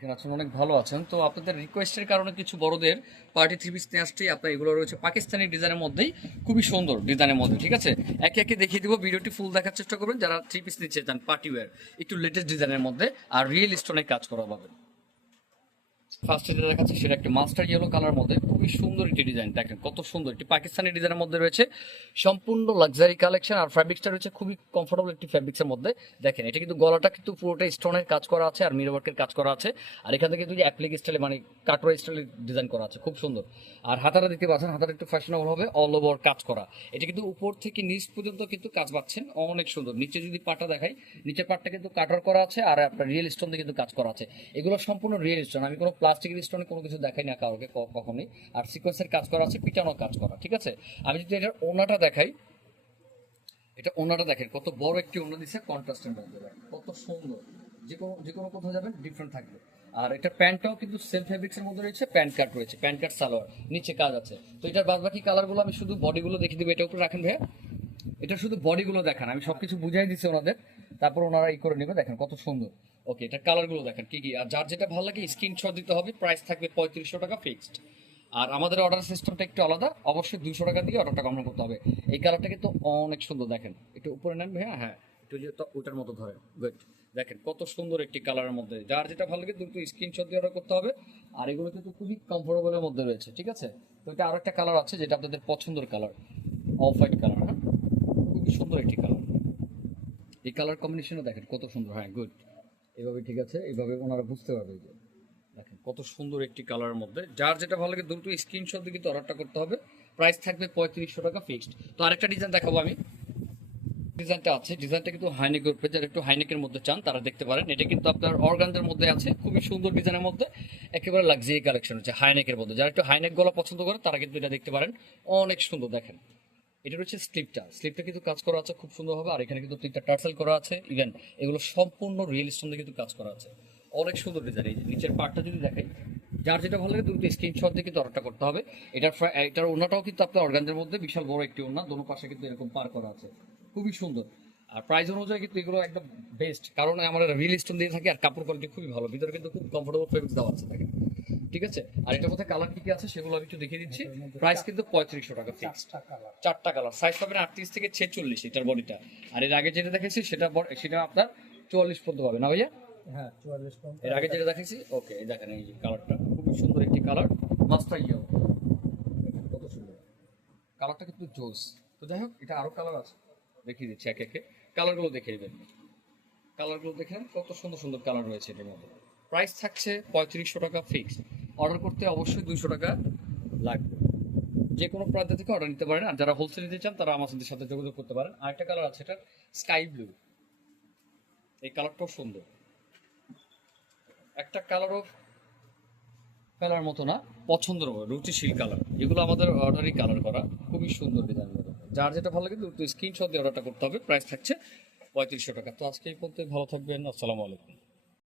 এখানে আছেন, অনেক ভালো আছেন। তো আপনাদের রিকোয়েস্টের কারণে কিছু বড়দের পার্টি থ্রি পিস নিয়ে আসছি। আপনার এগুলো রয়েছে পাকিস্তানি ডিজাইনের মধ্যেই, খুবই সুন্দর ডিজাইনের মধ্যে। ঠিক আছে, একে একে দেখিয়ে দিব, ভিডিওটি ফুল দেখার চেষ্টা করবেন যারা থ্রি পিস নিচ্ছে চান পার্টি ওয়্যার, একটু লেটেস্ট ডিজাইনের মধ্যে আর রিয়েল স্টোনে কাজ করা পাবেন। ফার্স্ট যেটা দেখাচ্ছি সেটা একটা মাস্টার ইয়েলো কালার মধ্যে খুবই সুন্দর একটি ডিজাইন, দেখেন কত সুন্দর একটি পাকিস্তানি ডিজাইনের মধ্যে রয়েছে, সম্পূর্ণ লাক্সারি কালেকশন। আর ফ্যাব্রিক্সটা রয়েছে খুবই কমফোর্টেবল একটি ফ্যাব্রিক্সের মধ্যে। দেখেন এটা কিন্তু গলাটা কিন্তু পুরোটা স্টোনের কাজ করা আছে আর মিরর ওয়ার্কের কাজ করা আছে। আর এখান থেকে কিন্তু অ্যাপ্লিক স্টাইলে মানে কাটওয়ার স্টাইলে ডিজাইন করা আছে, খুব সুন্দর। আর হাতাটা দেখতে পাচ্ছেন, হাতাটা একটু ফ্যাশনেবল হবে, অল ওভার কাজ করা। এটা কিন্তু উপর থেকে নিচ পর্যন্ত কিন্তু কাজ পাচ্ছেন, অনেক সুন্দর। নিচে যদি পাটটা দেখাই, নিচের পাটটা কিন্তু কাটার করা আছে আর আপনার রিয়েল স্টোন দিয়ে কিন্তু কাজ করা আছে। এগুলো সম্পূর্ণ রিয়েল স্টোন, আমি কোনো প্লাস্টিকের স্টোনে কোনো কিছু দেখাই না কাউকে কখনোই। আর সিকোয়েন্সের কাজ করা আছে, পিটানো কাজ করা। ঠিক আছে, আমি যদি এটার ওনাটা দেখাই, এটা ওনাটা দেখেন কত বড় একটি ওনা দিচ্ছে, কন্ট্রাস্টের মধ্যে কত সুন্দর। যে কোনো কোথাও যাবেন ডিফারেন্ট থাকবে। আর এটা প্যান্টটাও কিন্তু সেলফ ফেব্রিক্সের মধ্যে রয়েছে, প্যান্ট কাট রয়েছে, প্যান্ট কাট সালোয়ার, নিচে কাজ আছে। তো এটার বাদ বাকি কালারগুলো আমি শুধু বডিগুলো দেখিয়ে দেবো, এটা উপরে রাখেন ভাইয়া। এটা শুধু বডিগুলো দেখান, আমি সবকিছু বুঝাই দিচ্ছি ওনাদের, তারপর ওনারা ই করে নেবে। দেখেন কত সুন্দর। ওকে, এটা কালারগুলো দেখেন কি কি। আর যার যেটা ভালো লাগে স্ক্রিনশট দিতে হবে। প্রাইস থাকবে 3500 টাকা ফিক্সড। আর আমাদের অর্ডার সিস্টেমটা একটু আলাদা, অবশ্যই 200 টাকা দিয়ে অর্ডারটা কমপ্লিট করতে হবে। এই কালারটা কিন্তু অনেক সুন্দর, দেখেন একটু উপরে নেন ভাইয়া। হ্যাঁ, একটু যে ওটার মতো ধরে, গুড। দেখেন কত সুন্দর একটি কালারের মধ্যে, যার যেটা ভালো লাগে দ্রুত স্ক্রিনশট দিয়ে অর্ডার করতে হবে। আর এগুলো কিন্তু খুবই কমফোর্টেবলের মধ্যে রয়েছে। ঠিক আছে, তো এটা আরো একটা কালার আছে যেটা আপনাদের পছন্দের কালার, অফ হোয়াইট কালার। হ্যাঁ, খুবই সুন্দর একটি কালার। এই কালার কম্বিনেশনও দেখেন কত সুন্দর। হ্যাঁ, গুড। এভাবে ঠিক আছে, এইভাবে ওনারা বুঝতে পারবে যে দেখেন কত সুন্দর একটি কালারের মধ্যে। যার যেটা ভালো লাগে দ্রুত স্ক্রিনশট দিয়ে কিন্তু অর্ডারটা করতে হবে। প্রাইস থাকবে 3500 টাকা ফিক্সড। তো আরেকটা ডিজাইন দেখাবো আমি। ডিজাইনটা আছে, ডিজাইনটা কিন্তু হাইনেকের উপরে, যারা একটু হাইনেকের মধ্যে চান তারা দেখতে পারেন। এটা কিন্তু আপনার অর্গানজার মধ্যে আছে, খুবই সুন্দর ডিজাইনের মধ্যে, একেবারে লাক্সারি কালেকশন হচ্ছে হাইনেকের মধ্যে। যারা একটু হাইনেক গলা পছন্দ করে তারা কিন্তু এটা দেখতে পারেন, অনেক সুন্দর। দেখেন এটা হচ্ছে স্লিপটা কিন্তু কাজ করা আছে খুব সুন্দর হবে। আর এখানে কিন্তু তিনটা টার্সেল করা আছে, ইভেন এগুলো সম্পূর্ণ রিয়েল স্টোন দিয়ে কিন্তু কাজ করা আছে, অনেক সুন্দর ডিজাইন। এই যে নিচের পার্টটা যদি দেখাই, যার যেটা ভালো লাগে দ্রুত স্ক্রিনশট দিয়ে কিন্তু অর্ডারটা করতে হবে। এটার ওনাটাও কিন্তু আপনার অর্গানজার মধ্যে বিশাল বড় একটি ওনা, দোনো পাশে কিন্তু এরকম পার করা আছে, খুবই সুন্দর। আর প্রাইস অনুযায়ী কিন্তু এগুলো একদম বেস্ট, কারণ আমরা রিয়েল স্টোন দিয়ে থাকি আর কাপড় কোয়ালিটি খুবই ভালো, ভিতরে কিন্তু খুব কমফোর্টেবল ফেব্রিক্স দেওয়া আছে দেখেন। ঠিক আছে, আর এটার মধ্যে কালার কি কি আছে সেগুলো আমি একটু দেখিয়ে দিচ্ছি। প্রাইস কিন্তু 3500 টাকা ফিক্সড। চারটা কালার, সাইজ পাবেন 38 থেকে 46 এটার বডিটা। আর এর আগে যেটা দেখেছি সেটা আপনার 44 পর্যন্ত পাবে না ভাইয়া? হ্যাঁ 44 পর্যন্ত। এর আগে যেটা দেখেছি, ওকে এই দেখেন এই যে কালারটা খুবই সুন্দর একটি কালার, মাস্টার ইয়েলো, কত সুন্দর কালারটা কিন্তু জোস। তো যাই হোক, এটা আরো কালার আছে, দেখিয়ে দিচ্ছি একে একে। কালারগুলো দেখে নেবেন, কালারগুলো দেখেন কত সুন্দর সুন্দর কালার রয়েছে এটার মধ্যে। প্রাইস থাকছে 3500 টাকা ফিক্সড। অর্ডার করতে অবশ্যই 200 টাকা লাগবে। যে কোনো প্রান্ত থেকে অর্ডার নিতে পারেন। আর যারা হোলসেল নিতে চান তারা আমাদের সাথে যোগাযোগ করতে পারেন। আরেকটা কালার আছে, এটা স্কাই ব্লু, এই কালারটাও সুন্দর। একটা কালারও ফেলার মতো না, পছন্দের হবে, রুচিশীল কালার। এগুলো আমাদের অর্ডারই কালার করা, খুবই সুন্দর ডিজাইন। যার যেটা ভালো লাগে দ্রুত স্ক্রিনশট দিয়ে অর্ডারটা করতে হবে। প্রাইস থাকছে 3500 টাকা। তো আজকে এই পর্যন্ত, ভালো থাকবেন, আসসালামু আলাইকুম।